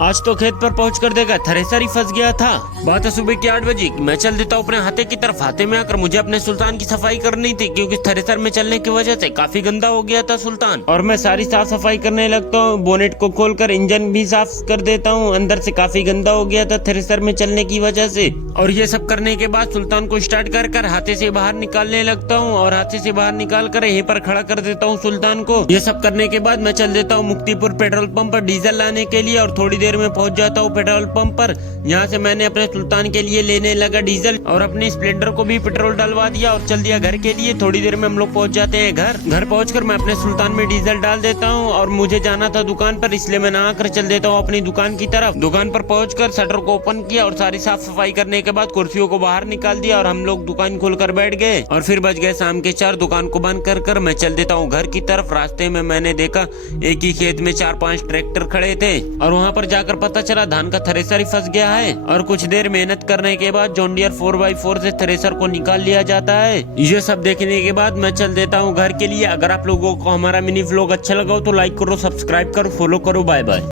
आज तो खेत पर पहुँच कर देखा थ्रेसर ही फंस गया था। बात है सुबह की 8 बजे। मैं चल देता हूँ अपने हाथे की तरफ। हाथे में आकर मुझे अपने सुल्तान की सफाई करनी थी, क्योंकि थ्रेसर में चलने की वजह से काफी गंदा हो गया था सुल्तान। और मैं सारी साफ सफाई करने लगता हूँ। बोनेट को खोलकर इंजन भी साफ कर देता हूँ। अंदर से काफी गंदा हो गया था थ्रेसर में चलने की वजह से। और ये सब करने के बाद सुल्तान को स्टार्ट कर हाथे से बाहर निकालने लगता हूँ और हाथे से बाहर निकाल कर यहीं पर खड़ा कर देता हूँ सुल्तान को। ये सब करने के बाद मैं चल देता हूँ मुक्तिपुर पेट्रोल पंप पर डीजल लाने के लिए और थोड़ी देर में पहुंच जाता हूँ पेट्रोल पंप पर। यहाँ से मैंने अपने सुल्तान के लिए लेने लगा डीजल और अपने स्प्लेंडर को भी पेट्रोल डलवा दिया और चल दिया घर के लिए। थोड़ी देर में हम लोग पहुंच जाते हैं घर पहुंचकर मैं अपने सुल्तान में डीजल डाल देता हूँ और मुझे जाना था दुकान पर, इसलिए मैं नहा कर चल देता हूँ अपनी दुकान की तरफ। दुकान पर पहुंचकर शटर को ओपन किया और सारी साफ सफाई करने के बाद कुर्सियों को बाहर निकाल दिया और हम लोग दुकान खोलकर बैठ गए। और फिर बज गए शाम के 4। दुकान को बंद कर मैं चल देता हूँ घर की तरफ। रास्ते में मैंने देखा एक ही खेत में 4-5 ट्रैक्टर खड़े थे और वहाँ पर जाकर पता चला धान का थ्रेसर ही फंस गया है। और कुछ देर मेहनत करने के बाद जॉन डियर 4x4 से थ्रेसर को निकाल लिया जाता है। ये सब देखने के बाद मैं चल देता हूँ घर के लिए। अगर आप लोगों को हमारा मिनी व्लॉग अच्छा लगा हो तो लाइक करो, सब्सक्राइब करो, फॉलो करो। Bye bye.